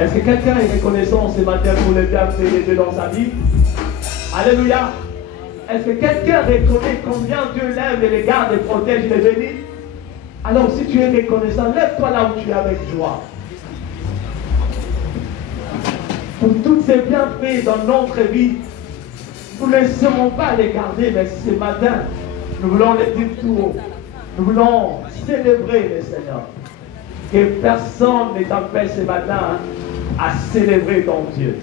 Est-ce que quelqu'un est reconnaissant ce matin pour les bienfaits de Dieu dans sa vie? Alléluia. Est-ce que quelqu'un reconnaît combien Dieu l'aime et les garde et protège et les bénit? Alors si tu es reconnaissant, lève-toi là où tu es avec joie. Pour tous ces bienfaits dans notre vie, nous ne serons pas les garder, mais ce matin, nous voulons les dire tout haut. Nous voulons célébrer le Seigneur. Que personne ne t'empêche ce matin à célébrer ton Dieu.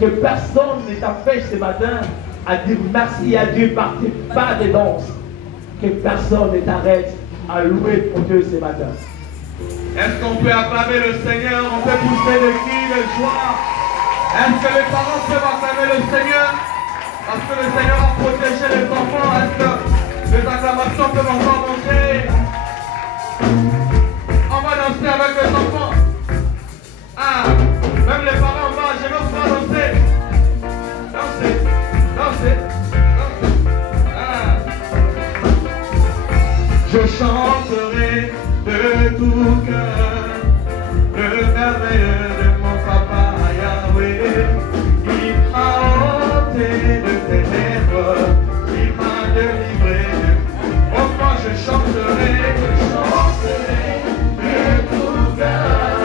Que personne ne t'empêche ce matin à dire merci à Dieu par tes pas de danse. Que personne ne t'arrête à louer pour Dieu ce matin. Est-ce qu'on peut acclamer le Seigneur? On peut pousser le cri de joie? Est-ce que les parents peuvent acclamer le Seigneur? Parce que le Seigneur a protégé les enfants. Est-ce que les acclamations peuvent encore monter? On va danser avec les enfants. Ah, même les parents en bas, je vais vous faire danser. Dansez, dansez, dansez. Ah. Je chanterai de tout cœur le merveilleux de mon papa Yahweh. Il m'a ôté de ténèbres, il m'a délivré de... Oh, moi je chanterai de tout cœur.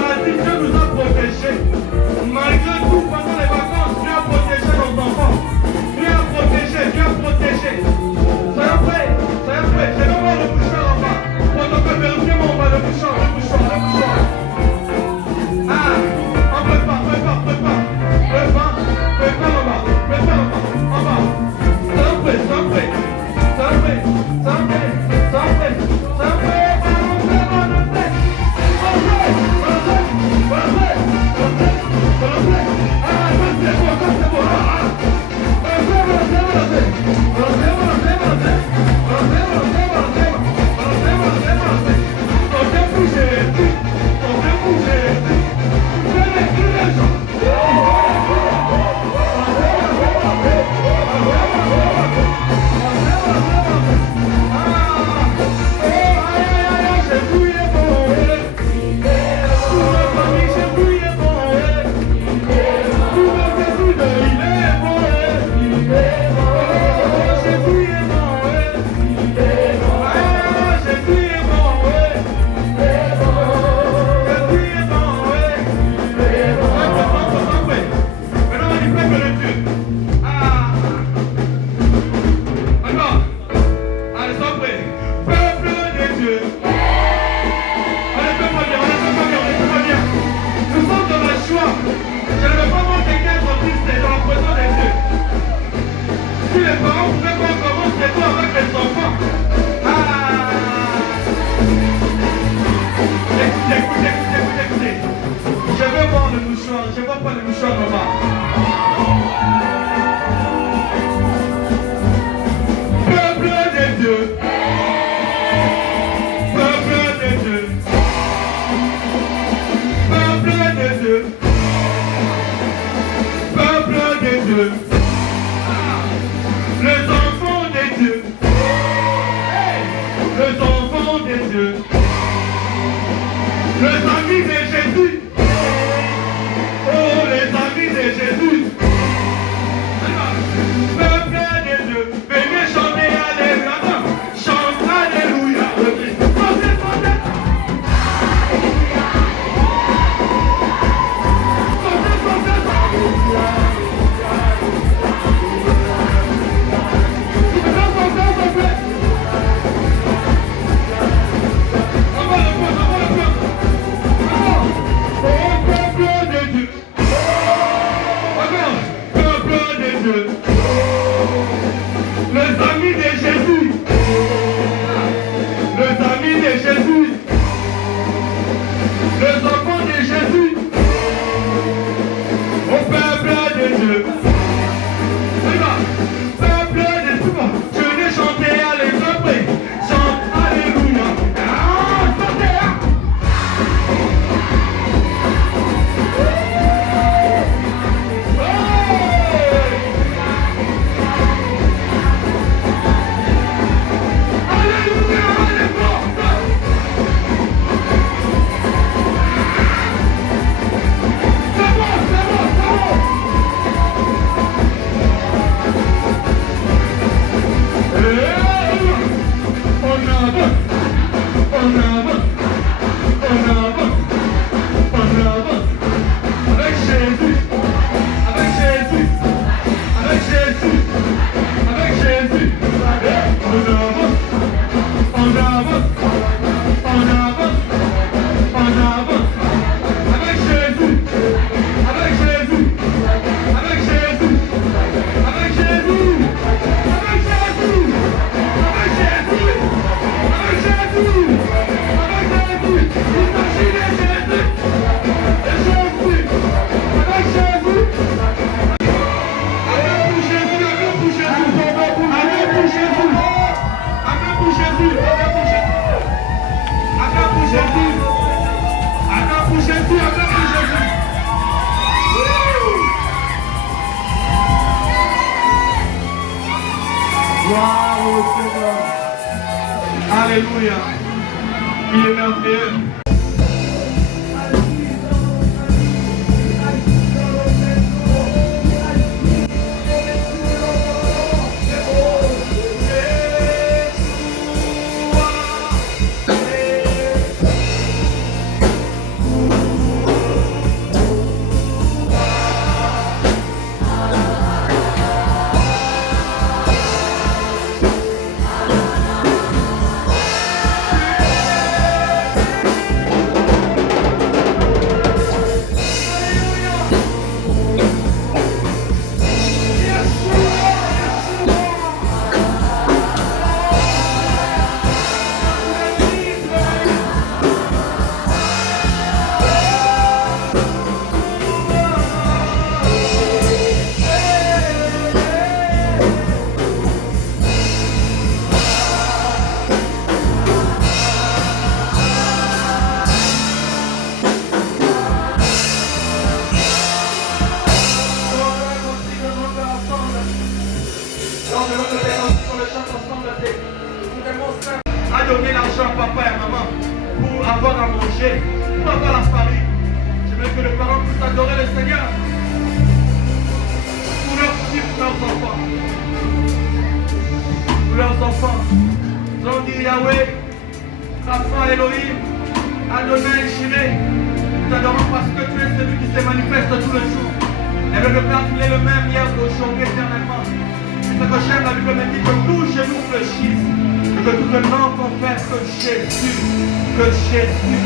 maladie, Dieu nous a protégés. Malgré tout, pendant les vacances, Dieu a protégé nos enfants. Dieu a protégé, Dieu a protégé. Soyons prêts, soyons prêts. Je vais voir le bouchon en bas. Protocole, vérifiez-moi en bas le bouchon, le bouchon, le bouchon. Ah, on prépare en bas. En bas. Soyons prêts, soyons prêts. Soyons prêts, soyons prêts, soyons prêts, soyons prêts. Je vois pas le bouchon en bas. Peuple de Dieu. Peuple de Dieu. Peuple de Dieu. Peuple de Dieu. Les enfants de Dieu. Les enfants de Dieu. Les amis de Jésus. Oh, les amis de Jésus. Peuple de Dieu, venez chanter Alléluia. Chante Alléluia. Yahweh, Rapha Elohim, Adonai Jireh. Nous t'adorons parce que tu es celui qui se manifeste tous les jours. Et le Père, tu es le même hier, aujourd'hui, éternellement. C'est ce que j'aime, la Bible me dit que tous genoux fléchissent, et que tout le nom confesse que Jésus, que Jésus.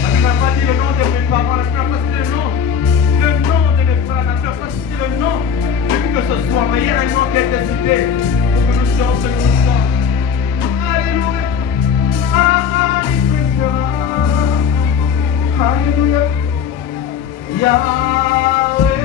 La Bible n'a pas dit le nom de mes parents, la Bible n'a pas cité le nom de mes frères, la Bible n'a pas cité le nom de qui que ce soit, mais il y a un nom qui a été cité pour que nous soyons ce que nous sommes. Alléluia. Alléluia. Yahweh.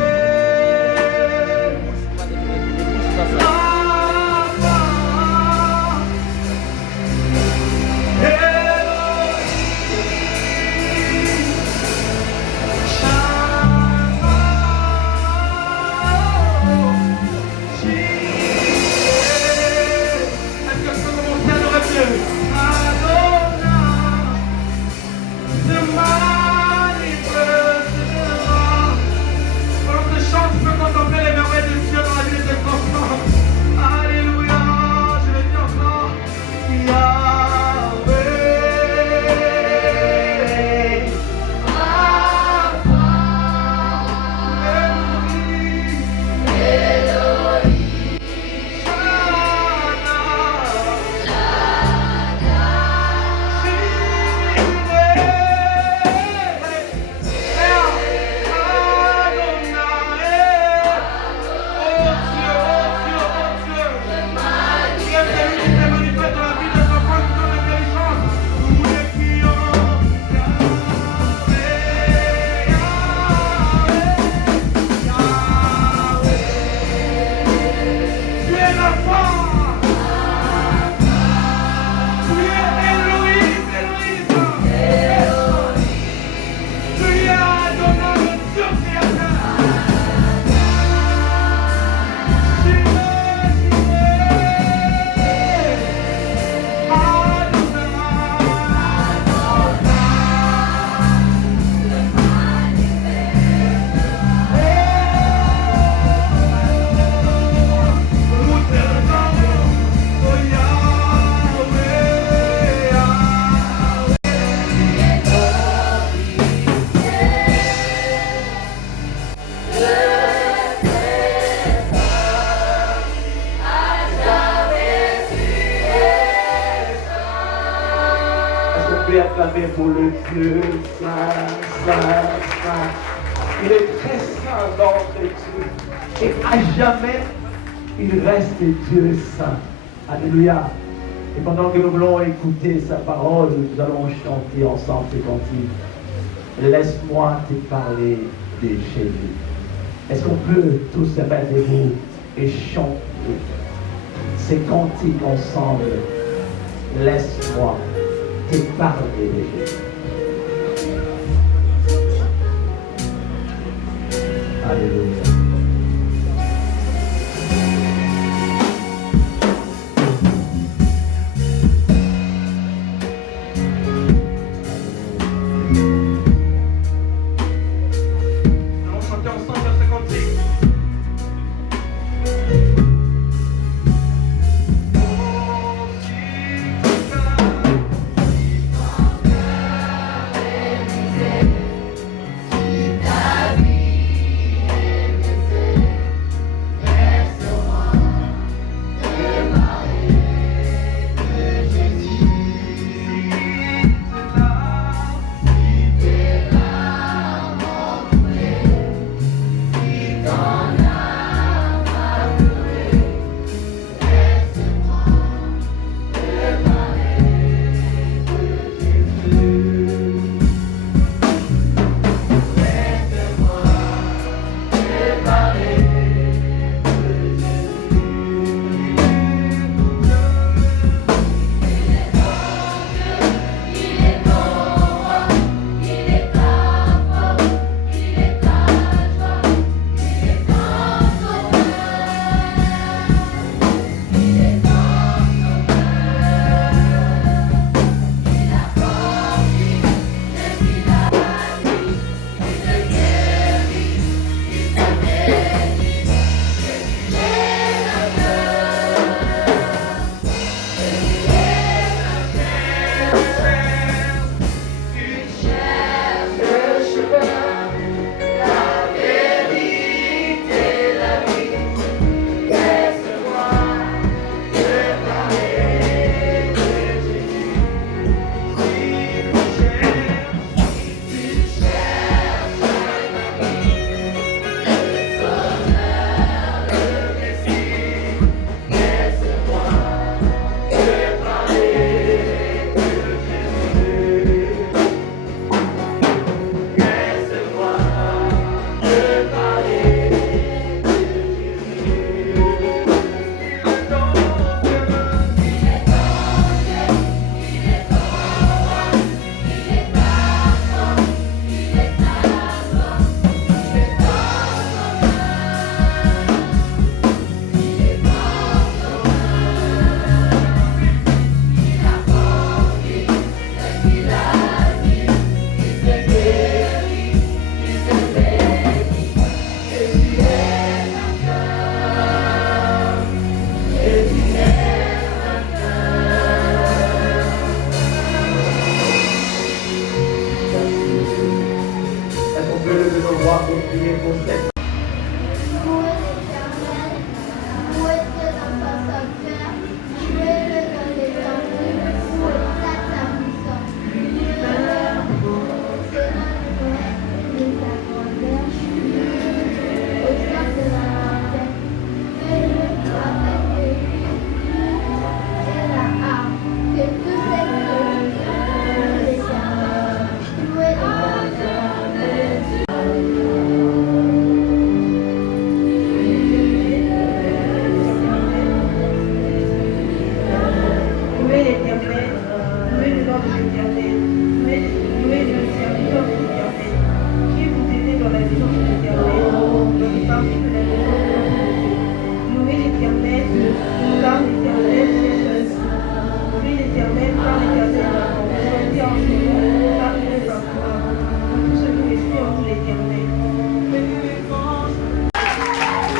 Acclamer pour le Dieu saint, saint, saint. Il est très saint notre Dieu. Et à jamais, il reste Dieu saint. Alléluia. Et pendant que nous voulons écouter sa parole, nous allons chanter ensemble ces cantiques. Laisse-moi te parler de Jésus. Est-ce qu'on peut tous se mettre debout et chanter ces cantiques ensemble? Laisse-moi te parler de Jésus. Alléluia. le roi pour prier pour cette.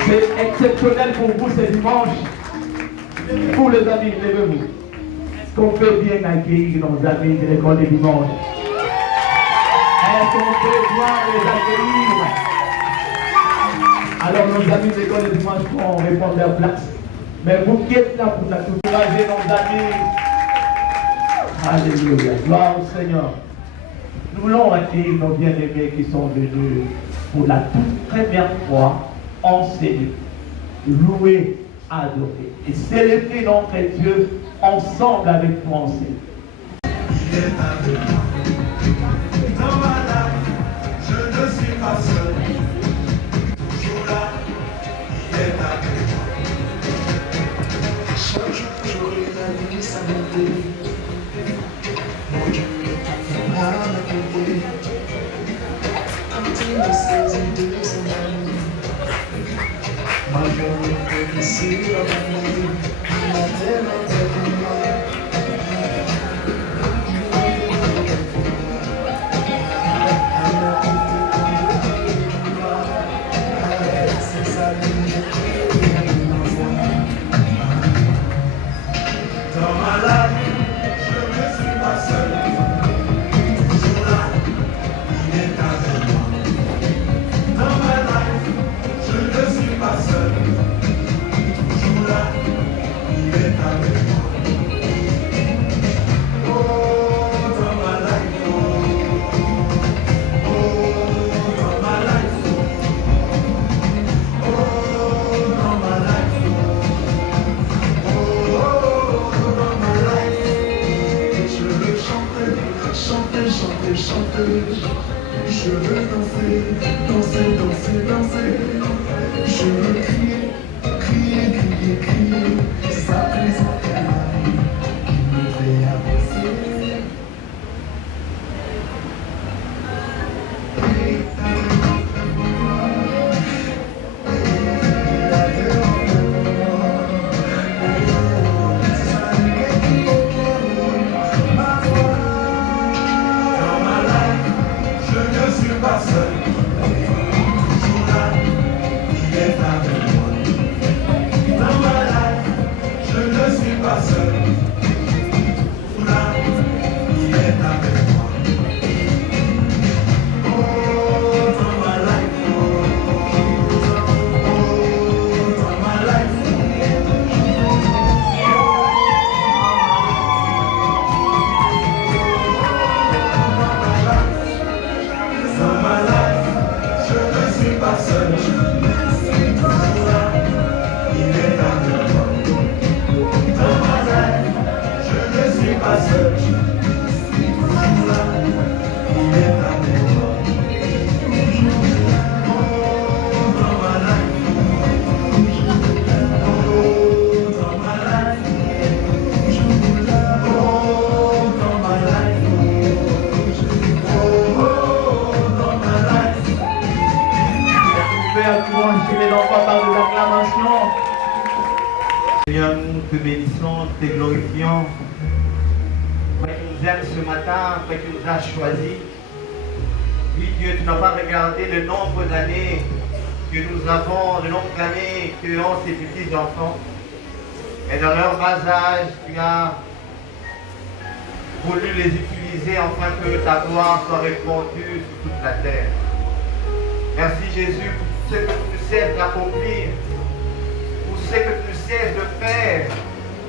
C'est exceptionnel pour vous ce dimanche. Pour les amis, levez-vous. Est-ce qu'on peut bien accueillir nos amis de l'école du dimanche? Est-ce qu'on peut bien les accueillir? Alors nos amis de l'école du dimanche vont répondre leur place. Mais vous qui êtes là pour encourager nos amis. Alléluia. Gloire au Seigneur. Nous voulons accueillir nos bien-aimés qui sont venus pour la toute première fois enseigner, louer, adorer et célébrer notre Dieu ensemble avec nous ensemble. Il est avec moi. Dans ma life, je ne suis pas seul. Toujours là, il est avec moi. Chaque jour, j'aurai la nuit sans monter. Mon Dieu est à ma côté. Quand il me saisit de son amour, ma journée est ici dans ma vie. Il m'a tellement fait pour moi. Dans ma life, je ne suis pas seul. Toujours là, il est avec moi. Dans ma life, je ne suis pas seul. Toujours là, il est avec moi. Oh, dans ma life, oh, dans ma life, oh, dans ma life, je veux chanter, chanter, chanter, chanter. Je veux danser, danser, danser, danser. Je veux crier, crier, crier, crier. Sa présence est ma vie, qui me fait avancer. Dans ma life, je ne suis pas seul. Toujours là, il est avec moi. Dans ma life, je ne suis pas seul. Toujours là, il est avec moi. Oh, dans ma life, oh, dans ma life, dans ma life, je ne suis pas seul. Toujours là, il est avec moi. Dans ma life, je ne suis pas seul. Toujours là, il est avec moi. Oh, dans ma life, oh, dans ma life, oh, dans ma life, oh, dans ma life. Père, nous enchaîner l'enfant par des acclamations. Seigneur, nous te bénissons, te glorifions. Toi qui nous aimes ce matin, toi qui nous as choisis. Oui, Dieu, tu n'as pas regardé le nombre d'années que nous avons, le nombre d'années que ont ces petits-enfants. Et dans leur bas âge, tu as voulu les utiliser afin que ta gloire soit répandue sur toute la terre. merci Jésus pour ce que tu nous cesses d'accomplir, pour ce que tu nous cesses de faire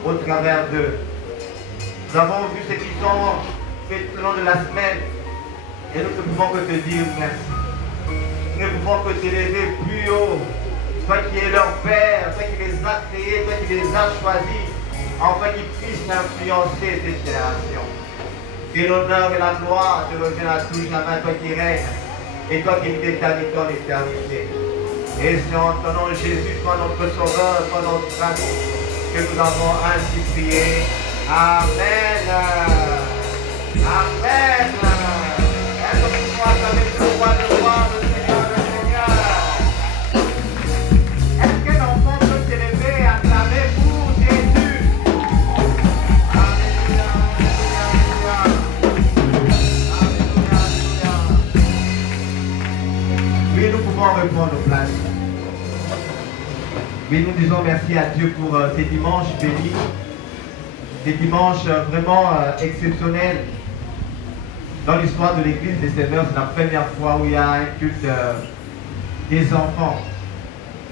au travers d'eux. Nous avons vu ce qu'ils ont fait tout au long de la semaine et nous ne pouvons que te dire merci. Nous ne pouvons que t'élever plus haut. Toi qui es leur Père, toi qui les as créés, toi qui les as choisis, afin qu'ils puissent influencer cette génération. Que l'honneur et la gloire te reviennent à tout jamais, toi qui règnes, et toi qui vis d'éternité en éternité. Et c'est en ton nom Jésus, toi notre Sauveur, toi notre ami, que nous avons ainsi prié. Amen. Amen. Est-ce que tu crois avec le roi de roi, le Seigneur, le Seigneur? Est-ce qu'un enfant peut s'élever à travers vous, Jésus? Alléluia, alléluia, alléluia. Alléluia, alléluia. Oui, nous pouvons reprendre nos places. Oui, nous disons merci à Dieu pour ces dimanches bénis. Des dimanches vraiment exceptionnels dans l'histoire de l'église des Seigneurs. C'est la première fois où il y a un culte des enfants.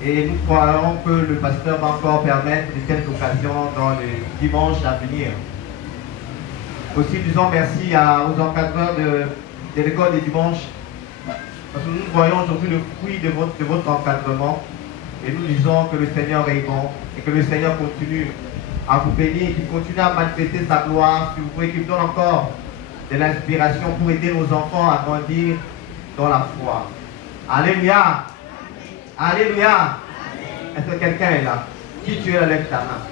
Et nous croyons que le pasteur va encore permettre de telles occasions dans les dimanches à venir. Aussi, disons merci aux encadreurs de l'école des dimanches. Parce que nous voyons aujourd'hui le fruit de votre encadrement. Et nous disons que le Seigneur est bon et que le Seigneur continue à vous bénir, qu'il continue à manifester sa gloire sur vous et qu'il donne encore de l'inspiration pour aider nos enfants à grandir dans la foi. Alléluia. Alléluia. Est-ce que quelqu'un est là? Qui tu es là, lève ta main.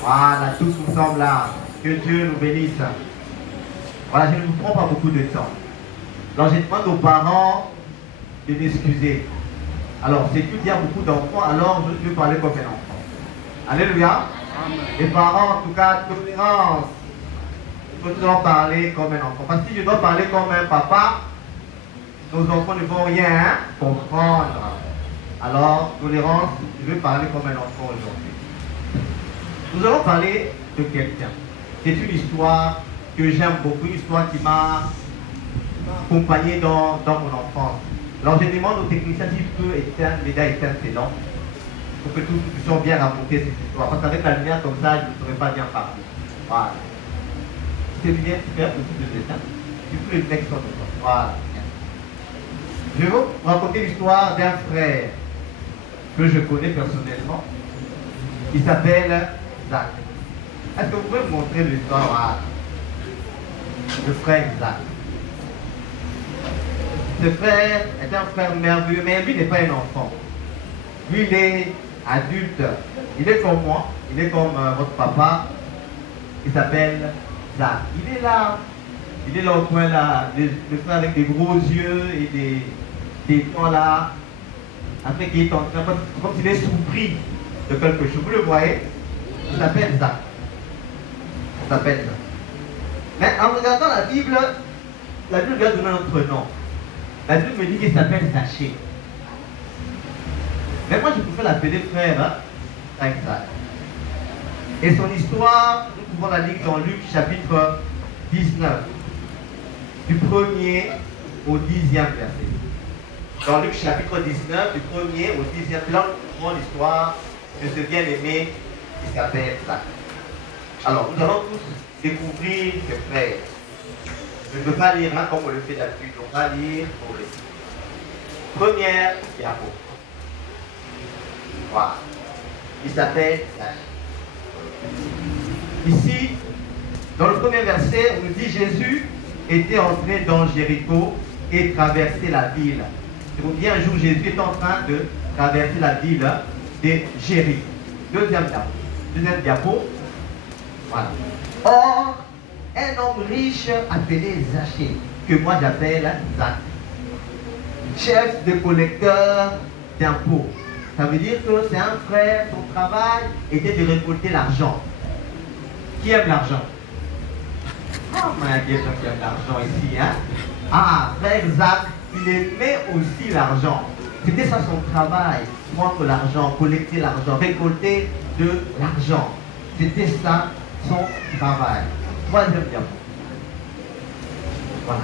Voilà, tous ensemble là. Que Dieu nous bénisse. Voilà, je ne vous prends pas beaucoup de temps. Alors je demande aux parents de m'excuser. Alors, c'est qu'il y a beaucoup d'enfants, alors je vais parler comme un enfant. Alléluia. Les parents, en tout cas, tolérance. Nous devons parler comme un enfant. Parce que si je dois parler comme un papa, nos enfants ne vont rien comprendre. Alors, tolérance, je vais parler comme un enfant aujourd'hui. Nous allons parler de quelqu'un. C'est une histoire que j'aime beaucoup, une histoire qui m'a accompagné dans mon enfance. Alors, je demande aux techniciens s'ils peuvent éteindre, les gars éteindre ces lampes, pour que tous nous puissions bien raconter cette histoire. Parce qu'avec la lumière comme ça, je ne saurais pas bien parler. Voilà. Ces lumières, super, aussi de l'éteindre. Du coup, les mecs sont dedans. Voilà. Je vais vous raconter l'histoire d'un frère que je connais personnellement. Il s'appelle Zach. Est-ce que vous pouvez me montrer l'histoire? Voilà. Le frère Zach. Ce frère est un frère merveilleux, mais lui n'est pas un enfant. Lui, il est adulte. Il est comme moi, il est comme votre papa. Il s'appelle Zach. Il est là au coin là, le frère avec des gros yeux et des dents là. Après qu'il est en train, comme s'il est surpris de quelque chose. Vous le voyez? Il s'appelle Zach. Il s'appelle Zach. Mais en regardant la Bible lui a donné un autre nom. La Bible me dit qu'il s'appelle Zaché. Mais moi, je pouvais l'appeler frère Zach. Et son histoire, nous pouvons la lire dans Luc chapitre 19, du 1er au 10e verset. Dans Luc chapitre 19, du 1er au 10e, là, nous trouvons l'histoire de ce bien-aimé qui s'appelle Zach. Alors, nous allons tous découvrir ce frère. Je ne veux pas lire comme on le fait d'habitude, on va lire pour les première diapo. Voilà. Il s'appelle Zach. Ici, dans le premier verset, on nous dit Jésus était entré dans Jéricho et traversait la ville. C'est pour dire un jour Jésus est en train de traverser la ville de Jéricho. Deuxième diapo. Voilà. Or, un homme riche appelé Zaché, que moi j'appelle Zach, chef de collecteur d'impôts. Ça veut dire que c'est un frère, son travail était de récolter l'argent. Qui aime l'argent? Oh, mais il y a des gens qui aiment l'argent ici, hein? Ah, frère Zach, il aimait aussi l'argent. C'était ça son travail, prendre l'argent, collecter l'argent, récolter de l'argent. C'était ça son travail. Troisième diapo. Voilà.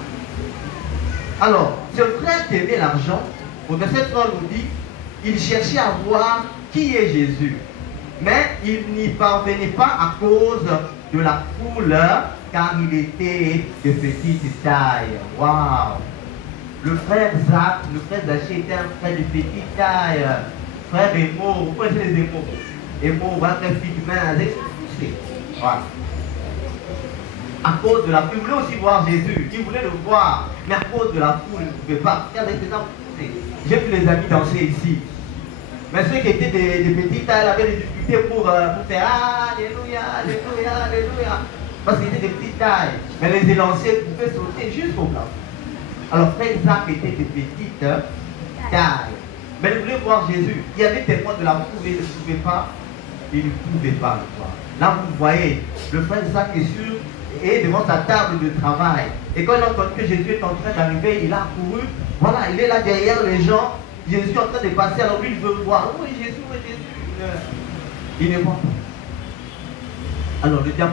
Alors, ce frère qui aimait l'argent, au verset 3 nous dit, il cherchait à voir qui est Jésus. Mais il n'y parvenait pas à cause de la foule, car il était de petite taille. Waouh! Le frère Zach, le frère Zaché était un frère de petite taille. Frère Emo, vous connaissez les Emo? Emo, votre fille main, voilà. À cause de la foule, il voulait aussi voir Jésus, il voulait le voir, mais à cause de la foule, il ne pouvait pas. Regardez, j'ai vu les amis danser ici. Mais ceux qui étaient des petits tailles avaient des difficultés pour faire Alléluia, Alléluia, Alléluia. Parce qu'ils étaient des petites tailles. Mais les élancés pouvaient sauter jusqu'au plafond. Alors frère Isaac était de petites tailles. Mais il voulait voir Jésus. Il y avait tellement de la foule, il ne pouvait pas. Il ne pouvait pas le voir. Là vous voyez, le frère Isaac est devant sa table de travail. Et quand il a entendu que Jésus est en train d'arriver, il a couru. Voilà, il est là derrière les gens. Jésus est en train de passer, alors lui il veut voir. Oui, Jésus, oui, Jésus. Il ne voit pas. Alors le diable,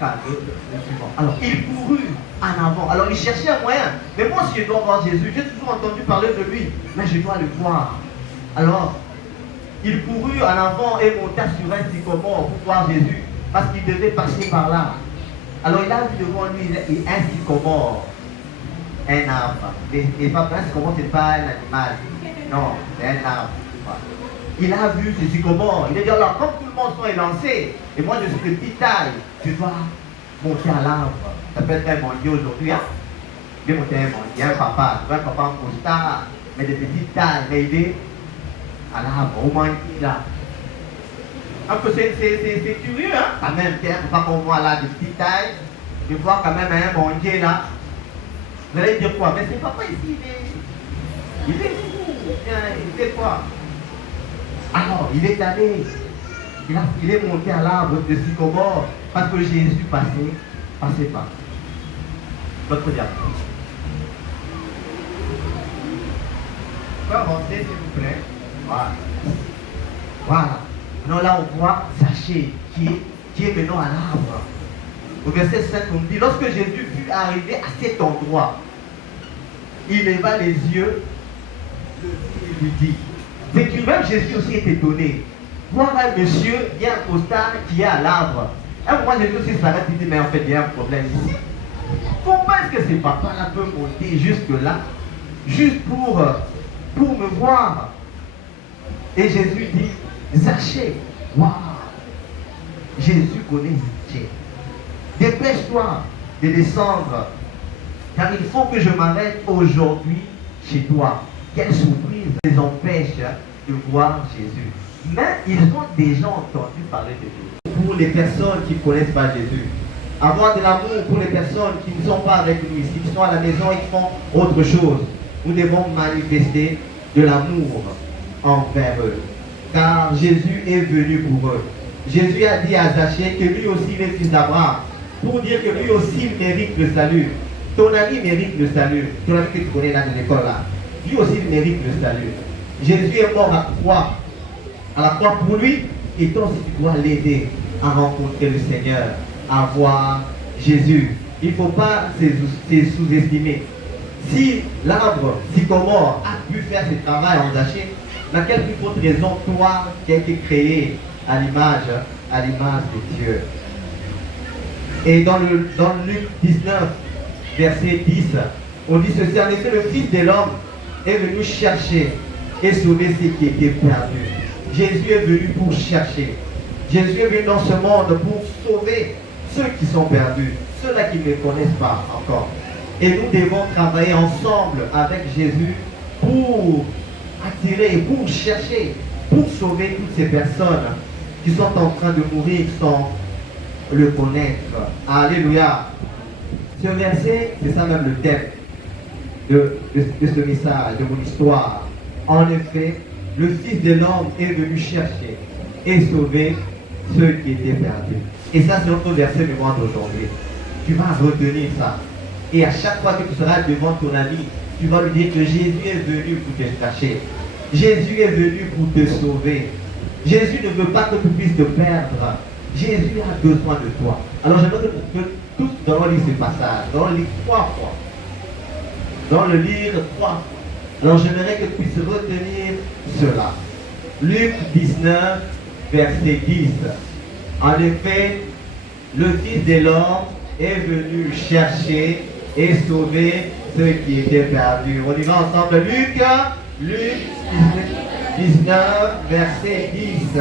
le suivant. Alors il courut en avant. Alors il cherchait un moyen. Mais moi, si je dois voir Jésus, j'ai toujours entendu parler de lui, mais je dois le voir. Alors il courut en avant et monta sur un sycomore pour voir Jésus, parce qu'il devait passer par là. Alors il a vu devant lui un sycomore, un arbre. Et pas un sycomore, ce n'est pas un animal. Non, c'est un arbre. Il a vu ce sycomore. Il a dit alors, comme tout le monde sont élancés, et moi je suis de petite taille, je dois monter à l'arbre. Ça peut être un mendier aujourd'hui. Hein? Je vais monter à un mendier, un papa en costard, mais de petite taille, mais il est à l'arbre, au moins là. Un peu c'est curieux, hein? Quand même, pas qu'on voit là de petite taille, de voir quand même un mendier là. Vous allez dire quoi? Mais c'est papa ici, il est fou, il fait quoi? Alors, il est allé, il est monté à l'arbre de sycomore parce que Jésus passait par. Votre diable. Vous pouvez avancer, s'il vous plaît. Voilà. Voilà. Non, là, on voit Zachée qui est maintenant à l'arbre. Au verset 7, on dit, lorsque Jésus fut arrivé à cet endroit, il leva les yeux et lui dit, c'est que même Jésus aussi est étonné. Voir un monsieur bien un costard qui est à l'arbre. Un moment, Jésus aussi s'arrête et dit, mais en fait, il y a un problème ici. Comment est-ce que ces papas-là peuvent monter jusque là, juste pour me voir? Et Jésus dit, Zachée, waouh! Jésus connaît Zachée. Dépêche-toi de descendre, car il faut que je m'arrête aujourd'hui chez toi. Quelle surprise les empêche de voir Jésus. Mais ils ont déjà entendu parler de Jésus. Pour les personnes qui ne connaissent pas Jésus, avoir de l'amour pour les personnes qui ne sont pas avec nous ici, qui sont à la maison et qui font autre chose, nous devons manifester de l'amour envers eux. Car Jésus est venu pour eux. Jésus a dit à Zachée que lui aussi il est fils d'Abraham, pour dire que lui aussi il mérite le salut. Ton ami mérite le salut. Ton ami que tu connais là de l'école là. Lui aussi il mérite le salut. Jésus est mort à la croix pour lui, et toi aussi tu dois l'aider à rencontrer le Seigneur, à voir Jésus. Il ne faut pas se sous-estimer. Si l'arbre sycomore a pu faire ce travail en Zachée, laquelle plus forte raison, toi qui as été créé à l'image de Dieu. Et dans Luc 19, verset 10, on dit ceci, en effet, le Fils de l'homme est venu chercher et sauver ceux qui étaient perdus. Jésus est venu pour chercher. Jésus est venu dans ce monde pour sauver ceux qui sont perdus, ceux-là qui ne connaissent pas encore. Et nous devons travailler ensemble avec Jésus pour attirer, pour chercher, pour sauver toutes ces personnes qui sont en train de mourir sans le connaître. Alléluia. Ce verset, c'est ça même le thème de ce message, de mon histoire. En effet, le Fils de l'homme est venu chercher et sauver ceux qui étaient perdus. Et ça, c'est notre verset mémoire d'aujourd'hui. Tu vas retenir ça. Et à chaque fois que tu seras devant ton ami, tu vas lui dire que Jésus est venu pour te chercher. Jésus est venu pour te sauver. Jésus ne veut pas que tu puisses te perdre. Jésus a besoin de toi. Alors j'aimerais que tous nous allons lire ce passage. Nous allons lire 3 fois. Nous allons le lire 3 fois. Alors j'aimerais que tu puisses retenir cela. Luc 19, verset 10. En effet, le Fils de l'homme est venu chercher et sauver ceux qui étaient perdus. On y va ensemble. Luc 19, verset 10.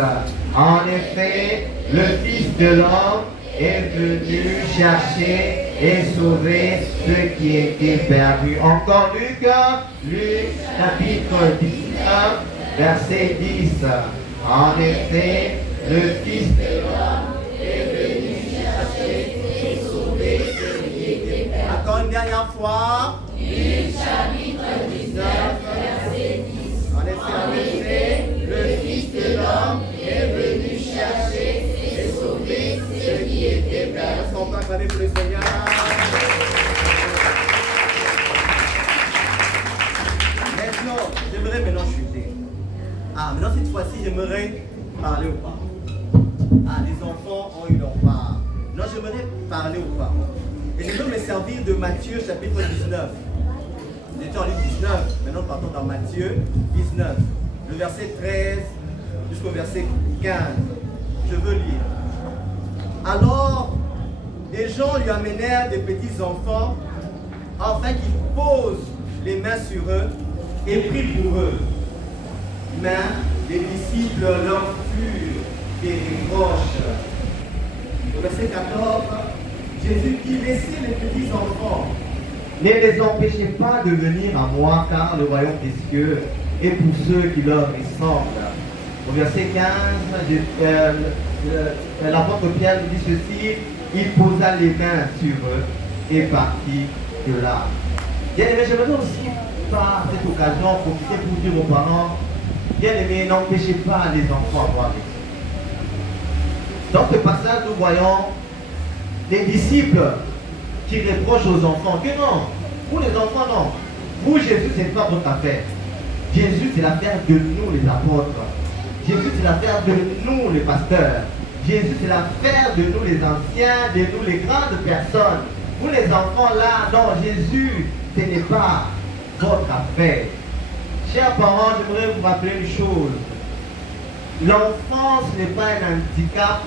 En effet, le Fils de l'homme est venu chercher et sauver ceux qui étaient perdus. Encore Luc chapitre 19, verset 10. En effet, le Fils de l'homme est venu chercher et sauver ceux qui étaient perdus. Encore une dernière fois. Luc chapitre 19, verset 10. En effet, le Fils de l'homme est venu chercher et sauver ceux qui étaient perdus. Est-ce qu'on peut acclamer pour le Seigneur? Maintenant, j'aimerais chuter. Maintenant cette fois-ci, j'aimerais parler aux parents. Les enfants ont eu leur part. Non, j'aimerais parler aux parents. Et je veux me servir de Matthieu chapitre 19. Nous étions en Luc 19, maintenant nous partons dans Matthieu 19, le verset 13 jusqu'au verset 15. Je veux lire. Alors, les gens lui amenèrent des petits enfants afin qu'il pose les mains sur eux et prie pour eux. Mais les disciples leur furent des reproches. Au verset 14, Jésus dit, laissez les petits enfants. Ne les empêchez pas de venir à moi, car le royaume des cieux est pour ceux qui leur ressemblent. Au verset 15, l'apôtre Pierre nous dit ceci, il posa les mains sur eux et partit de là. Bien aimé, j'aimerais aussi par cette occasion profiter pour dire aux parents, bien aimé, n'empêchez pas les enfants à voir Jésus. Dans ce passage, nous voyons des disciples qui reprochent aux enfants que non, pour les enfants non, pour Jésus ce n'est pas votre affaire. Jésus c'est l'affaire de nous les apôtres. Jésus c'est l'affaire de nous les pasteurs. Jésus c'est l'affaire de nous les anciens, de nous les grandes personnes. Pour les enfants là, non, Jésus ce n'est pas votre affaire. Chers parents, j'aimerais vous rappeler une chose. L'enfance n'est pas un handicap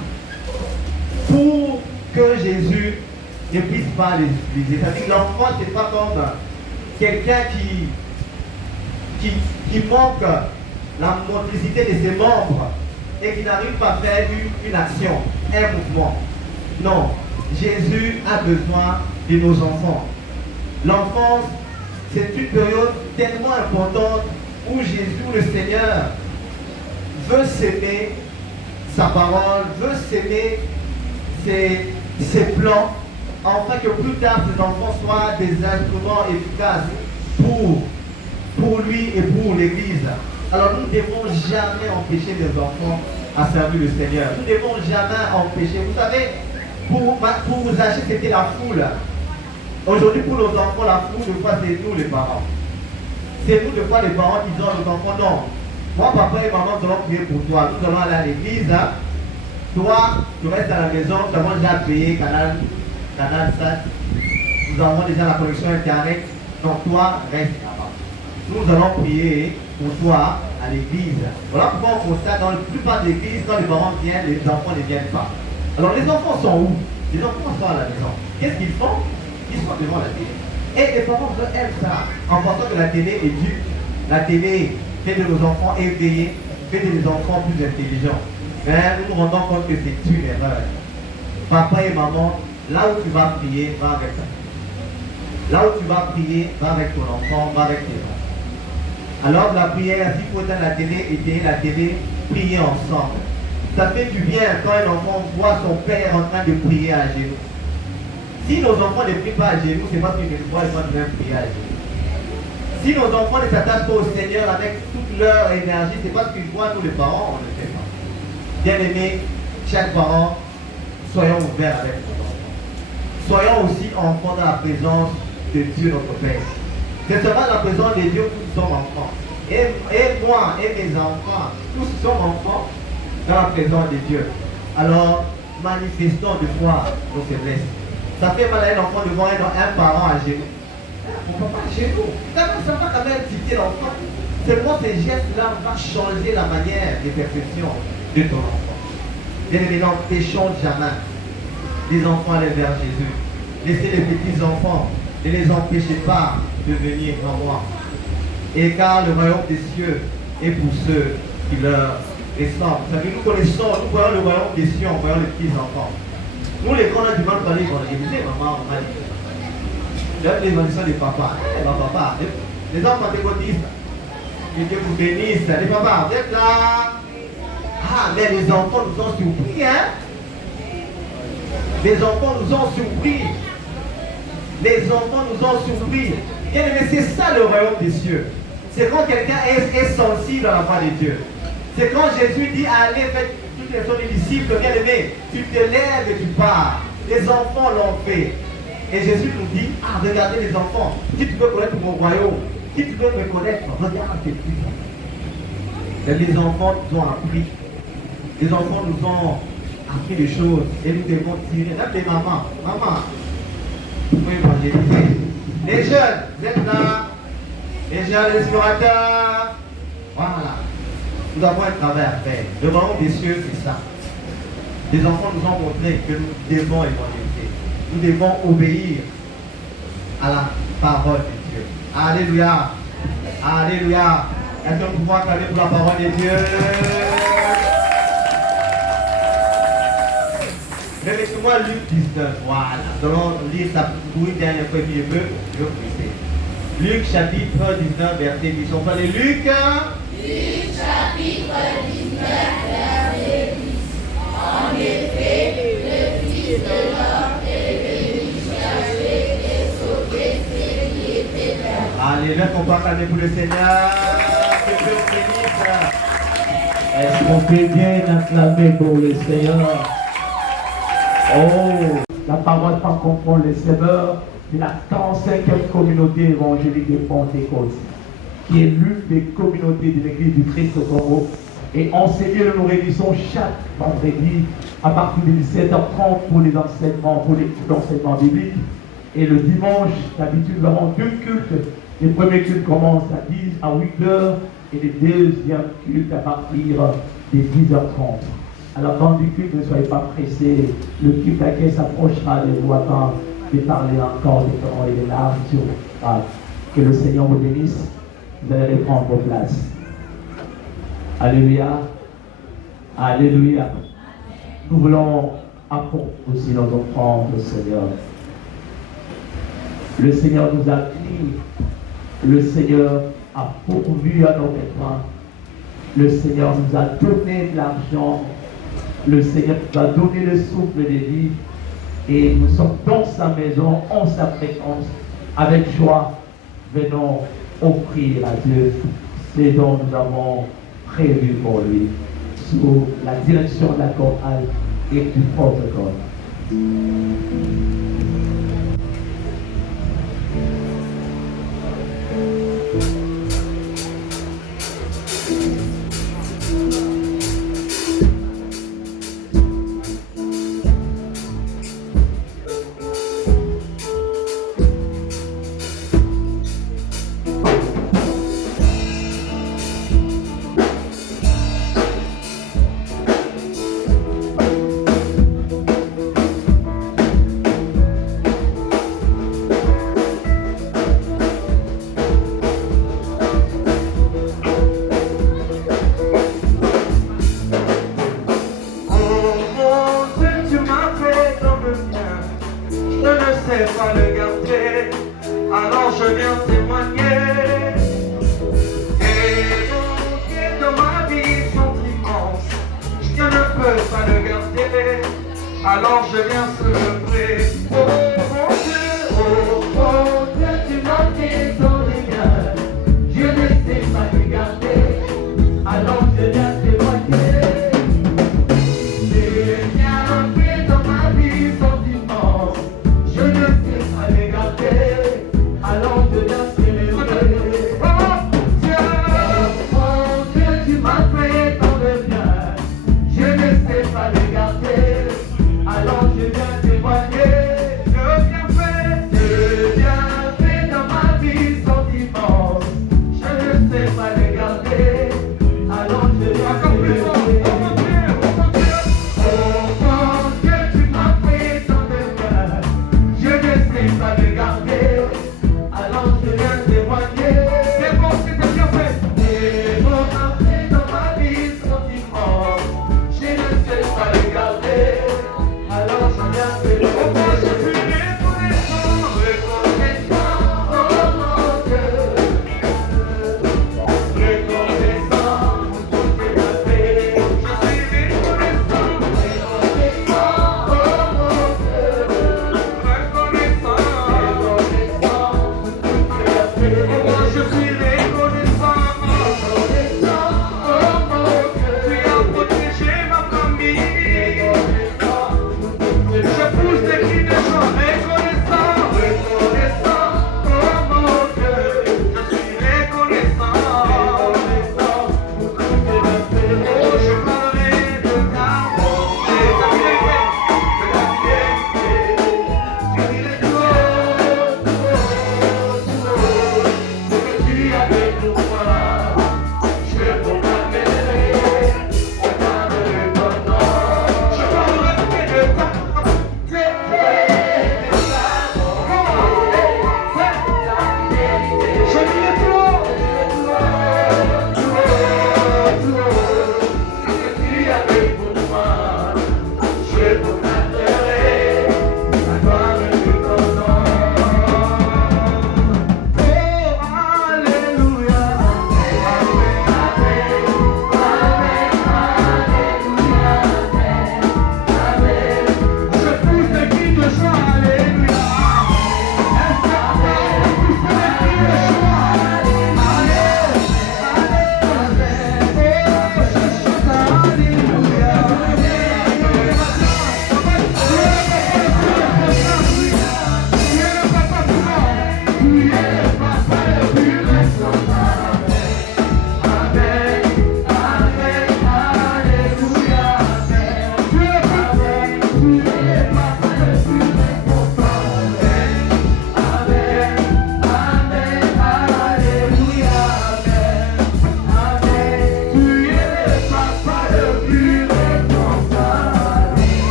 pour que Jésus ne puisse pas les utiliser. C'est-à-dire que l'enfant, ce n'est pas comme quelqu'un qui manque la motricité de ses membres et qui n'arrive pas à faire une action, un mouvement. Non, Jésus a besoin de nos enfants. L'enfance, c'est une période tellement importante où Jésus, le Seigneur, veut s'aimer sa parole, veut s'aimer ses plans, afin que plus tard ces enfants soient des instruments efficaces pour lui et pour l'Église. Alors nous ne devons jamais empêcher les enfants à servir le Seigneur. Nous ne devons jamais empêcher. Vous savez, pour vous acheter, c'était la foule. Aujourd'hui, pour nos enfants, la foule, de fois, c'est nous les parents. C'est nous, de fois, les parents qui disent aux enfants, non, moi, papa et maman, nous allons prier pour toi. Nous allons aller à l'église. Toi, tu restes à la maison, nous avons déjà payé Canal 7. Nous avons déjà la connexion Internet. Donc, toi, reste là-bas. Nous allons prier pour toi à l'église. Voilà pourquoi on constate dans la plupart des églises, quand les parents viennent, les enfants ne viennent pas. Alors, les enfants sont où? Les enfants sont à la maison. Qu'est-ce qu'ils font? Ils sont devant la télé. Et les parents aiment ça, en pensant que la télé éduque. La télé fait de nos enfants éveillés, fait de nos enfants plus intelligents. Mais nous nous rendons compte que c'est une erreur. Papa et maman, là où tu vas prier, va avec ça. Là où tu vas prier, va avec ton enfant, va avec tes enfants. Alors la prière, s'il faut éteindre la télé, éteindre la télé, prier ensemble. Ça fait du bien quand un enfant voit son père en train de prier à genoux. Si nos enfants ne prient pas à genoux, c'est parce qu'ils ne voient pas de même prier à genoux. Si nos enfants ne s'attachent pas au Seigneur avec toute leur énergie, c'est parce qu'ils voient nous les parents, on ne le fait pas. Bien aimés, chaque parent, soyons ouverts avec nos enfants. Soyons aussi enfants dans la présence de Dieu notre Père. C'est seulement dans la présence de Dieu que nous sommes enfants. Et moi et mes enfants, tous sommes enfants dans la présence de Dieu. Alors, manifestons de foi nos faiblesses. Ça fait mal à un enfant de voir un parent à genoux. Mon papa est chez nous. D'abord, ça va quand même quitter l'enfant. Seulement ces gestes-là vont changer la manière de perception de ton enfant. Bien évidemment, n'empêchons jamais les enfants à aller vers Jésus. Laissez les petits enfants, ne les empêchez pas de venir vers moi. Et car le royaume des cieux est pour ceux qui leur ressemblent. Vous savez, nous connaissons, nous voyons le royaume des cieux en voyant les petits enfants. Nous, les grands, on a du mal à parler, on a dit, maman, on m'a dit. Là, l'évanouissement des papas. Papa, les enfants te disent, que Dieu vous bénisse. Les papas, vous êtes là. Ah, mais les enfants nous ont surpris, hein. Les enfants nous ont surpris. Les enfants nous ont surpris. Bien aimé, c'est ça le royaume des cieux. C'est quand quelqu'un est sensible à la voix de Dieu. C'est quand Jésus dit, allez, faites toutes les choses des disciples, bien aimé, tu te lèves et tu pars. Les enfants l'ont fait. Et Jésus nous dit, ah, regardez les enfants, si tu veux connaître mon royaume, si tu veux me connaître, regarde tes petits. Les enfants nous ont appris. Les enfants nous ont appris des choses et nous devons tirer. Même les mamans, maman, vous pouvez évangéliser. Les jeunes, vous êtes là. Les jeunes, les explorateurs. Voilà. Nous avons un travail à faire. Le royaume des cieux, c'est ça. Les enfants nous ont montré que nous devons évangéliser. Nous devons obéir à la parole de Dieu. Alléluia. Alléluia. Est-ce qu'on peut acclamer pour la parole de Dieu? Mettez-moi Luc 19. Voilà. Nous allons lire ça pour une dernière fois, puis je veux briser. Luc chapitre 19, verset 10. On parle de Luc. Luc chapitre 19, verset 10. En effet, le Fils de l'homme est venu chercher et sauver ceux qui étaient perdus. Alléluia, qu'on peut acclamer pour le Seigneur. Que Dieu vous bénisse. Est-ce qu'on peut bien acclamer pour le Seigneur? Oh, la parole pas comprendre les semeurs de la 45e communauté évangélique de Pentecôte, qui est l'une des communautés de l'église du Christ au Congo. Et en ces lieux, nous réunissons chaque vendredi à partir de 17h30 pour les enseignements, l'enseignement biblique. Et le dimanche, d'habitude, nous avons deux cultes. Les premiers cultes commencent à 8h et les deuxièmes cultes à partir de 10h30. À la fin du culte, ne soyez pas pressés. Le culte d'accueil s'approchera de vous afin de parler encore des paroles et des larmes sur que le Seigneur vous bénisse. Vous allez reprendre vos places. Alléluia. Alléluia. Nous voulons apporter aussi notre offrande au Seigneur. Le Seigneur nous a pris. Le Seigneur a pourvu à nos besoins. Le Seigneur nous a donné de l'argent. Le Seigneur nous a donné le souffle de vie. Et nous sommes dans sa maison, en sa présence. Avec joie, venons offrir à Dieu ce dont nous avons prévu pour lui. Sous la direction de la chorale et du protocole. Alors je viens célébrer. Oh mon Dieu, tu m'as fait tant de bien. Je ne sais pas te garder. Alors je viens témoigner. Les bienfaits dans ma vie sont immenses. Je ne sais pas les garder. Alors je viens célébrer. Oh Dieu, tu m'as fait tant de bien. Je ne sais pas les garder. Alors je viens témoigner.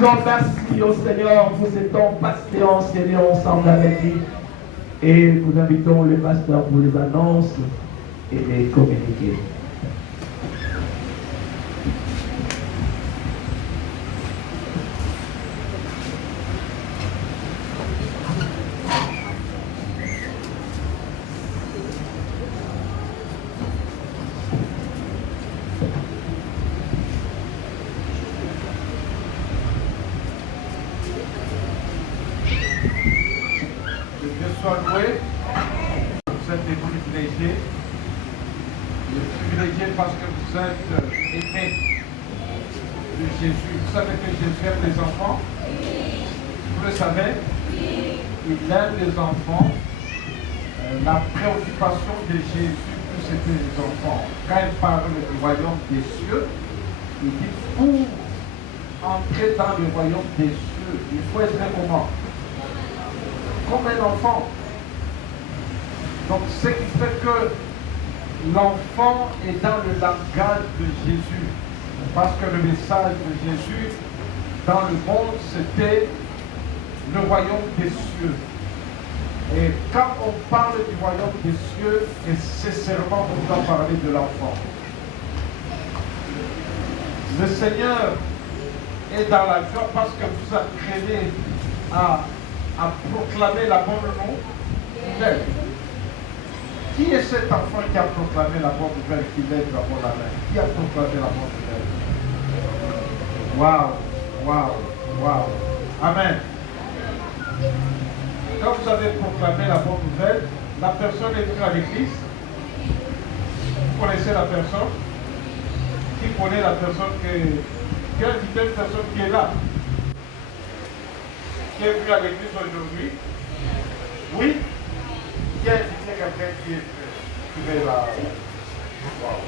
disons merci au Seigneur pour ce temps passé enseigné ensemble avec lui. Et nous invitons le pasteur pour les annonces et les communiquer. Parce que vous êtes aimés de Jésus. Vous savez que Jésus aime les enfants? Vous le savez? Il aime les enfants. La préoccupation de Jésus, c'était les enfants. Quand il parle du royaume des cieux, il dit pour entrer dans le royaume des cieux, il faut être comment? Comme un enfant. Donc ce qui fait que l'enfant est dans le langage de Jésus. Parce que le message de Jésus dans le monde, c'était le royaume des cieux. Et quand on parle du royaume des cieux, nécessairement on doit parler de l'enfant. Le Seigneur est dans la joie parce que vous apprenez à proclamer la bonne nouvelle. Qui est cet enfant qui a proclamé la bonne nouvelle, qui lève d'abord la main? Qui a proclamé la bonne nouvelle? Waouh, waouh, waouh. Amen. Quand vous avez proclamé la bonne nouvelle, la personne est venue à l'église. Vous connaissez la personne? Qui connaît la personne qui a invité une personne qui est là? Qui est venue à l'église aujourd'hui? Oui? Qui a invité quelqu'un qui est là? Wow.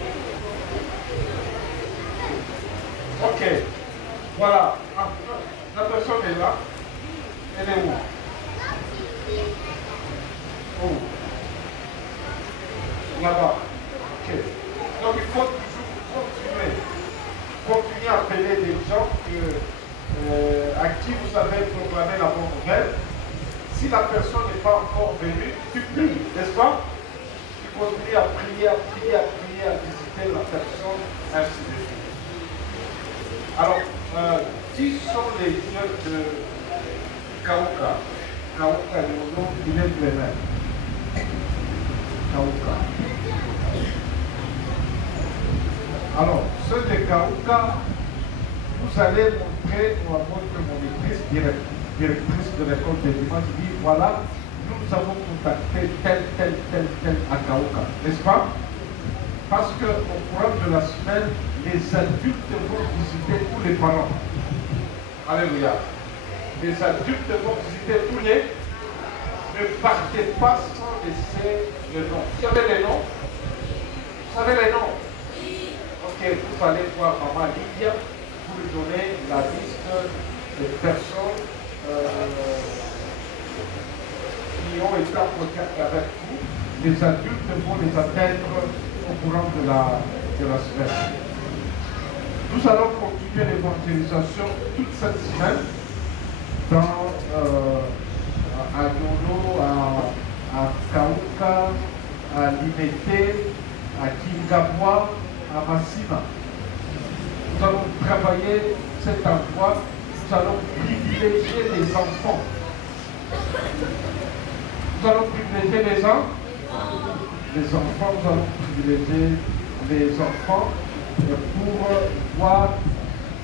Ok. Voilà. La personne est là. Elle est où? Oh. Là-bas. Ok. Donc il faut toujours continuer à appeler des gens à qui vous avez proclamé la bonne nouvelle. Si la personne n'est pas encore venue, tu pries, n'est-ce pas? Tu continues à prier, à visiter la personne, ainsi de suite. Alors, qui sont les dieux de Kauka? Kauka, le nom, il est le même. Kauka. Alors, ceux de Kauka, vous allez montrer, on va montrer mon maîtrise directrice de l'école des dimanches, dit voilà, nous avons contacté tel à Kauka, n'est-ce pas? Parce qu'au cours de la semaine, les adultes vont visiter tous les parents. Alléluia. Les adultes vont visiter tous les. Ne partez pas sans laisser le nom. Vous savez les noms? Vous savez les noms? Ok, vous allez voir Maman Lydia pour lui donner la liste des personnes qui ont été en contact avec vous. Les adultes vont les atteindre au courant de la semaine. Nous allons continuer l'évangélisation toute cette semaine à Yono, à Kauka, à Limete, à Kingabois, à Massima. Nous allons travailler cet endroit, nous allons privilégier les enfants. Nous allons privilégier les enfants. Les enfants, nous allons privilégier les enfants pour voir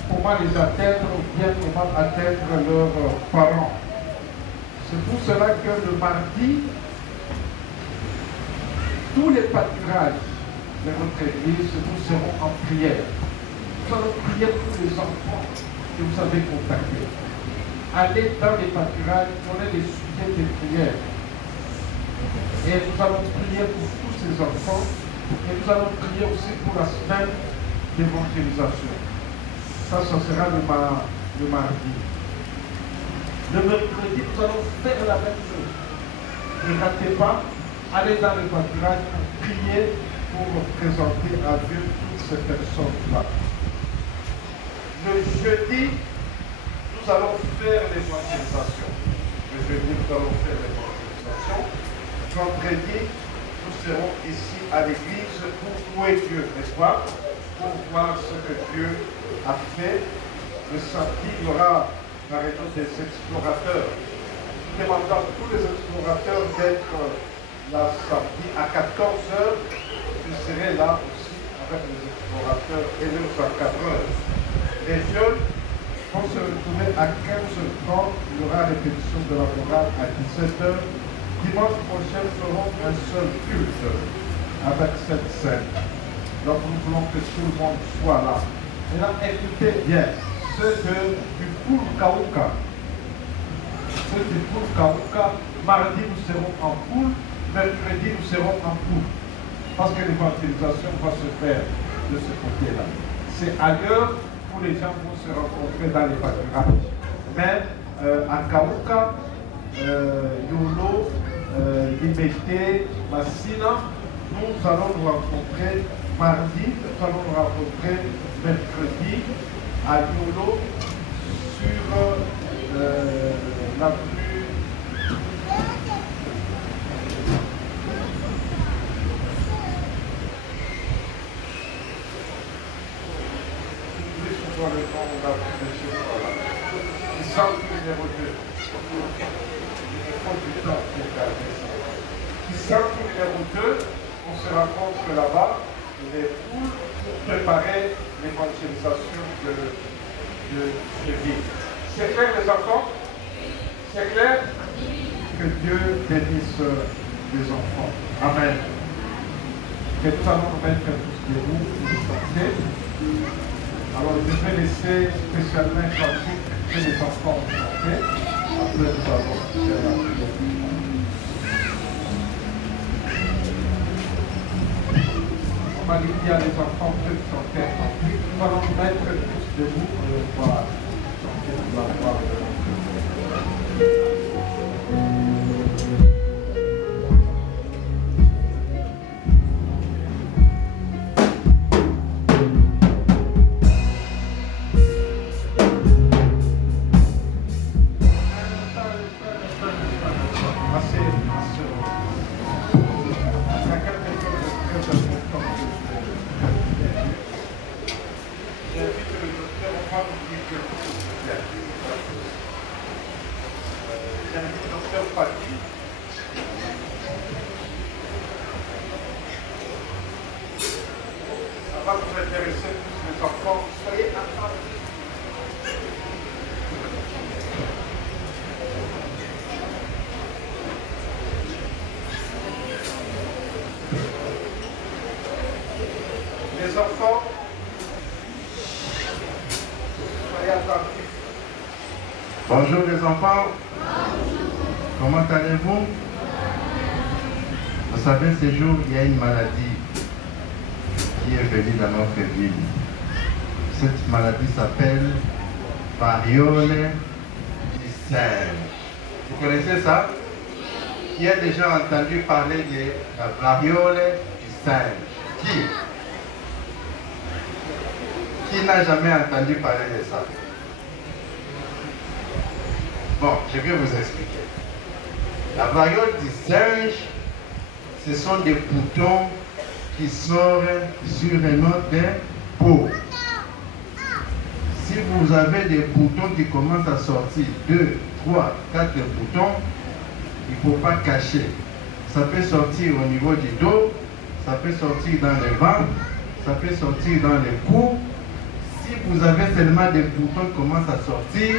comment les atteindre ou bien comment atteindre leurs parents. C'est pour cela que le mardi, tous les pâturages de notre église, nous serons en prière. Nous allons prier pour les enfants que vous avez contactés. Allez dans les pâturages, donnez les sujets de prière. Et nous allons prier pour tous ces enfants et nous allons prier aussi pour la semaine d'évangélisation. Ça sera le mardi. Le mercredi, nous allons faire la même chose. Ne ratez pas, allez dans le pâturage pour prier, pour présenter à Dieu toutes ces personnes-là. Le jeudi, nous allons faire l'évangélisation. Je vais dire, nous allons faire l'évangélisation. Vendredi, nous serons ici à l'église pour louer Dieu, n'est-ce pas? Pour voir ce que Dieu a fait. Le samedi, il y aura la réunion des explorateurs. Demandant à tous les explorateurs d'être là samedi à 14h. Je serai là aussi avec les explorateurs et leurs encadreurs. Les jeunes vont se retrouver à 15h30. Il y aura répétition de la morale à 17h. Dimanche prochain, nous ferons un seul culte avec cette scène. Donc nous voulons que tout le monde soit là. Maintenant, écoutez bien. Ceux du Poul-Kaouka. Ceux du Poul-Kaouka, mardi nous serons en poule, mercredi nous serons en poule. Parce que l'évangélisation va se faire de ce côté-là. C'est ailleurs où les gens vont se rencontrer dans les pâturages. Mais à Kaouka, Yolo, Libété, Massina, nous allons nous rencontrer mardi, nous allons nous rencontrer mercredi à Yolo sur la plus on doit le temps, on a vu de chez toi là. Qui centre numéro 2. Il faut du temps pour garder ça. Qui centre numéro 2, on se rencontre là-bas, les poules pour préparer l'évangélisation de ce vie. C'est clair les enfants? C'est clair? Que Dieu bénisse les enfants. Amen. Et nous allons nous mettre tous debout pour chanter. Alors je vais laisser spécialement un cantique que les enfants ont chanté. Après nous allons faire la prière. On m'a dit qu'il y a les enfants peuvent chanter un cantique. Nous allons nous mettre tous debout et on va chanter pour la gloire de Dieu. Les enfants, soyez attentifs. Bonjour les enfants. Comment allez-vous? Vous savez, ces jours, il y a une maladie qui est venue dans notre ville. Cette maladie s'appelle variole du singe. Vous connaissez ça? Qui a déjà entendu parler de la variole du singe? Qui n'a jamais entendu parler de ça? Bon, je vais vous expliquer. La variole du singe, ce sont des boutons qui sortent sur notre peau. Si vous avez des boutons qui commencent à sortir, 2, 3, 4 boutons, il ne faut pas cacher. Ça peut sortir au niveau du dos, ça peut sortir dans le ventre, ça peut sortir dans les coups. Si vous avez seulement des boutons qui commencent à sortir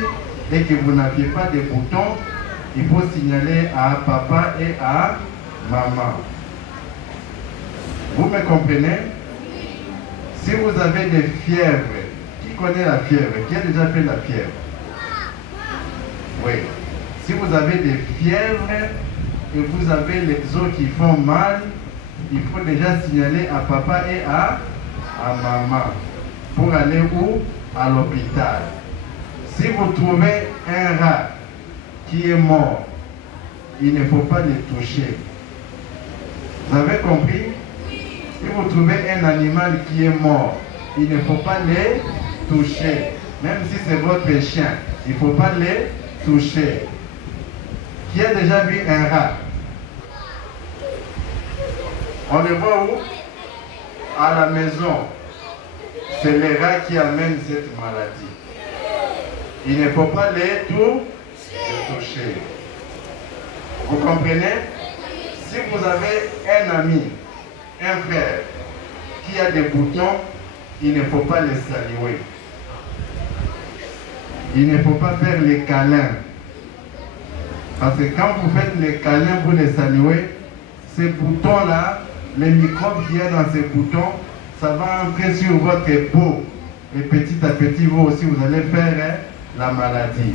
et que vous n'aviez pas de boutons, il faut signaler à papa et à maman. Vous me comprenez? Si vous avez des fièvres, qui connaît la fièvre? Qui a déjà fait la fièvre? Oui. Si vous avez des fièvres et vous avez les os qui font mal, il faut déjà signaler à papa et à maman. Pour aller où? À l'hôpital. Si vous trouvez un rat qui est mort, il ne faut pas le toucher. Vous avez compris? Si vous trouvez un animal qui est mort, il ne faut pas le toucher. Même si c'est votre chien. Il ne faut pas les toucher. Qui a déjà vu un rat? On le voit où? À la maison. C'est les rats qui amènent cette maladie. Il ne faut pas les toucher. Vous comprenez? Si vous avez un ami, un frère, qui a des boutons, il ne faut pas les saluer. Il ne faut pas faire les câlins. Parce que quand vous faites les câlins, vous les saluez, ces boutons-là, les microbes qu'il y a dans ces boutons, ça va entrer sur votre peau. Et petit à petit, vous aussi, vous allez faire la maladie.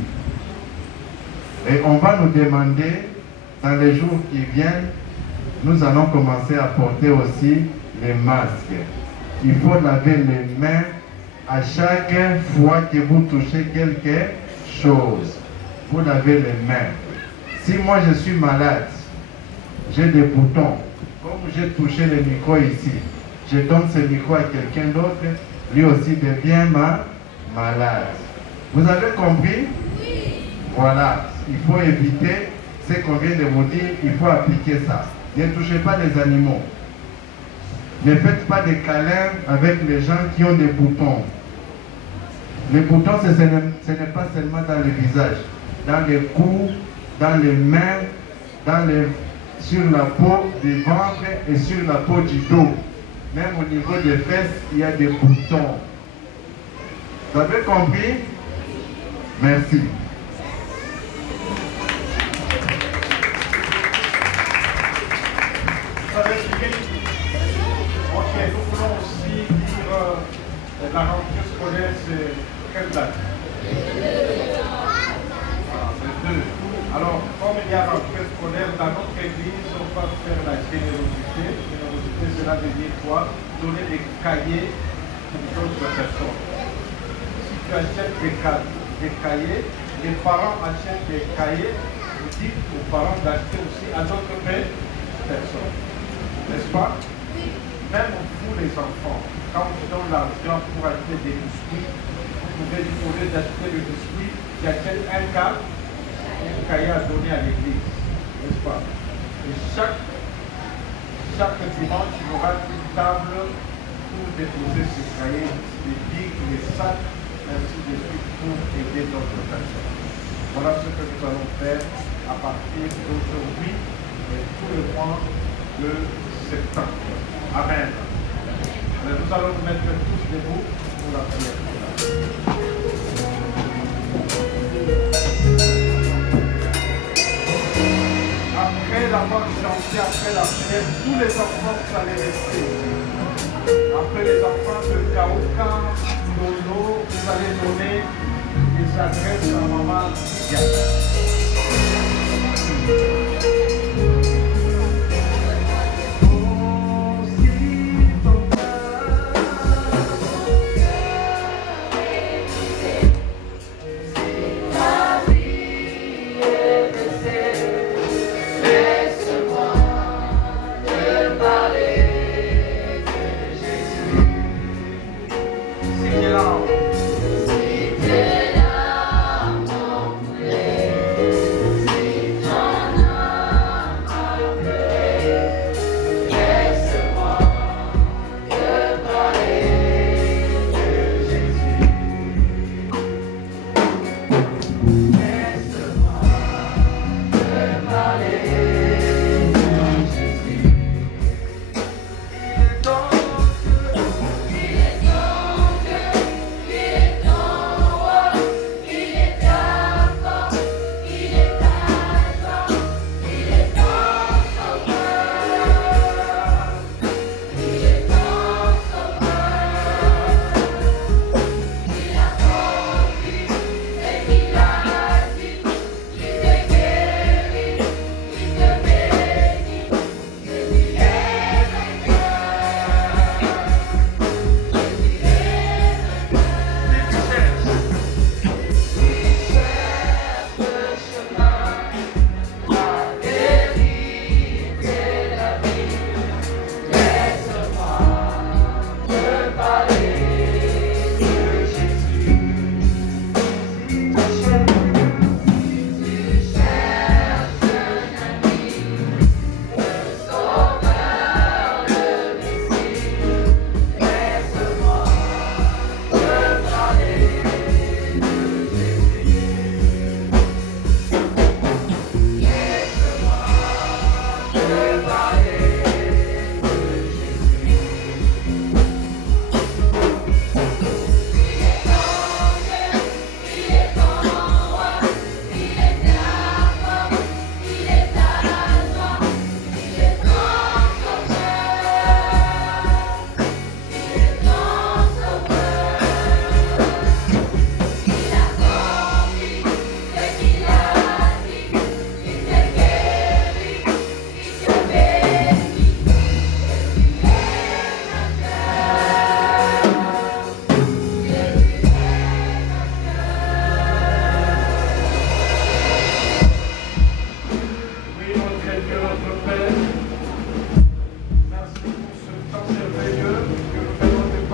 Et on va nous demander, dans les jours qui viennent, nous allons commencer à porter aussi les masques. Il faut laver les mains à chaque fois que vous touchez quelque chose. Vous lavez les mains. Si moi je suis malade, j'ai des boutons, comme j'ai touché le micro ici, je donne ce micro à quelqu'un d'autre, lui aussi devient malade. Vous avez compris? Oui. Voilà, il faut éviter ce qu'on vient de vous dire, il faut appliquer ça. Ne touchez pas les animaux. Ne faites pas des câlins avec les gens qui ont des boutons. Les boutons, ce n'est pas seulement dans le visage, dans les cous, dans les mains, sur la peau du ventre et sur la peau du dos. Même au niveau des fesses, il y a des boutons. Vous avez compris? Merci. Ok, nous voulons aussi dire la rentrée scolaire, c'est quelle date? Voilà, c'est 2. Alors, comme il y a rentrée scolaire dans notre église, on va faire la générosité. Générosité, cela veut dire quoi? Donner des cahiers pour d'autres personnes. Si tu achètes des cahiers, les parents achètent des cahiers, vous dites aux parents d'acheter aussi à d'autres personnes. N'est-ce pas? Même vous les enfants, quand on vous donne l'argent pour acheter des biscuits, vous pouvez dire au lieu d'acheter le biscuit, j'achète un cahier à donner à l'église. N'est-ce pas? Et chaque dimanche, il y aura une table pour déposer ces cahiers, les bics, les sacs, ainsi de suite, pour aider d'autres personnes. Voilà ce que nous allons faire à partir d'aujourd'hui et tous les mois de septembre. Amen. Alors, nous allons nous mettre tous debout pour la prière. Après l'avoir chanté, après la prière, tous les enfants vous allez rester. Après les enfants de Kaouka, Lolo, vous allez donner des adresses à maman Diane. Si t'es là, mon poulet, si t'en as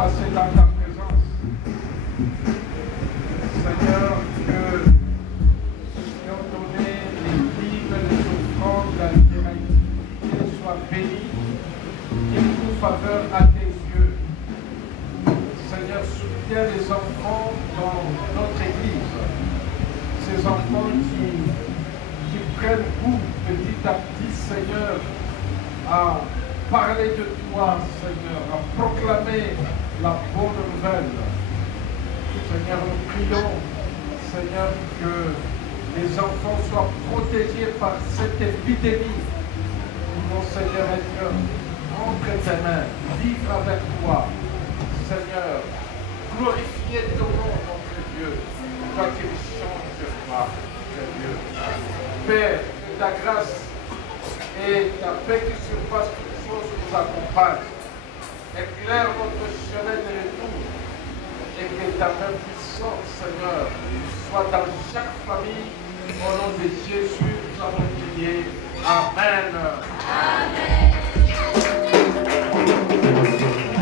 passer dans ta présence. Seigneur, que qui ont donné les dîmes, les offrandes, la libéralité soient bénis, qu'ils trouvent faveur à tes yeux. Seigneur, soutiens les enfants dans notre Église, ces enfants qui prennent goût petit à petit, Seigneur, à parler de toi, Seigneur, à proclamer la bonne nouvelle. Seigneur, nous prions, Seigneur, que les enfants soient protégés par cette épidémie. Nous voulons, Seigneur, être entre tes mains, vivre avec toi, Seigneur, glorifier ton nom, notre Dieu, toi qui ne changes pas, Dieu. Père, que ta grâce et ta paix qui surpasse toutes choses nous accompagnent. Éclaire notre chemin de retour et que ta main puissante, Seigneur, soit dans chaque famille. Au nom de Jésus, nous avons prié. Amen. Amen. Jésus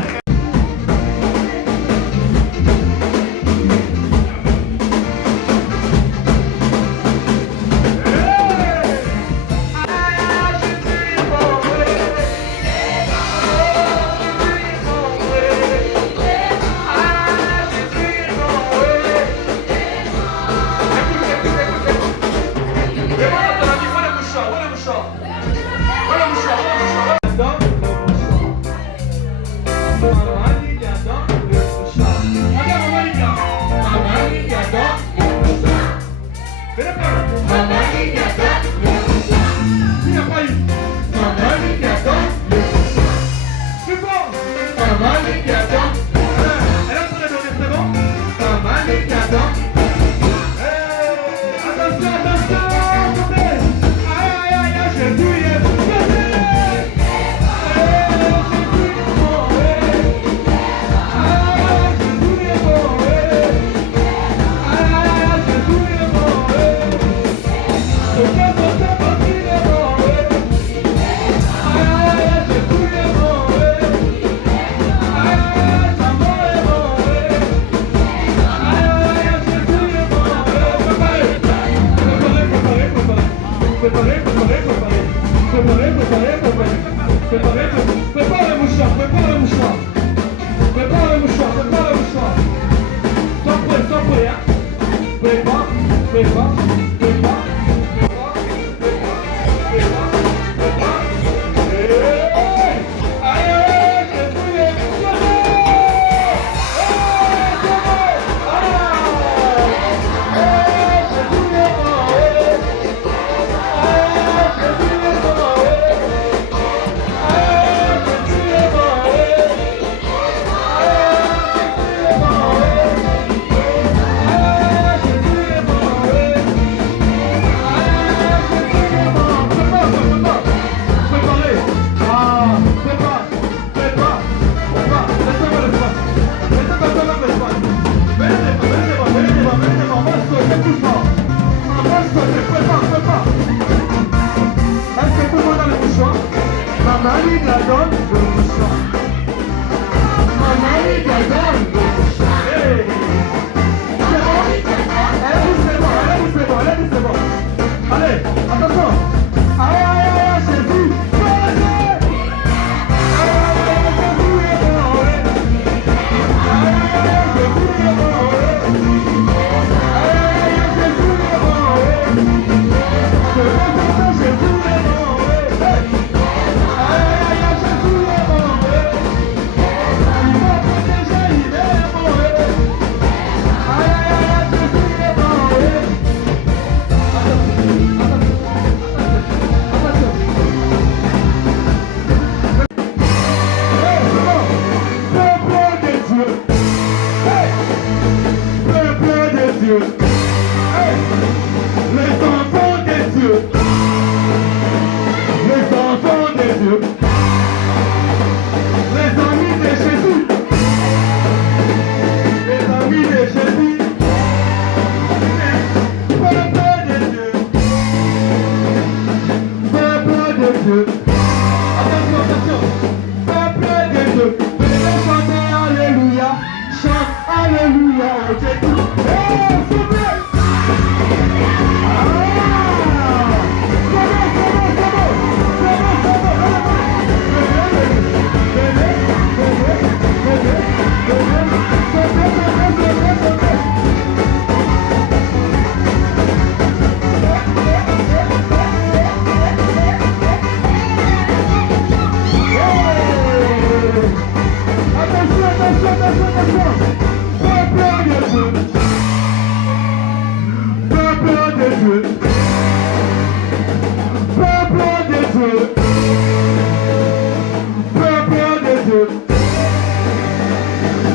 Alléluia, Jésus. Oh,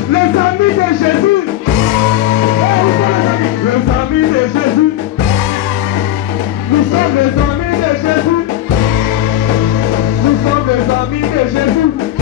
les amis de Jésus, les amis de Jésus, nous sommes les amis de Jésus, nous sommes les amis de Jésus.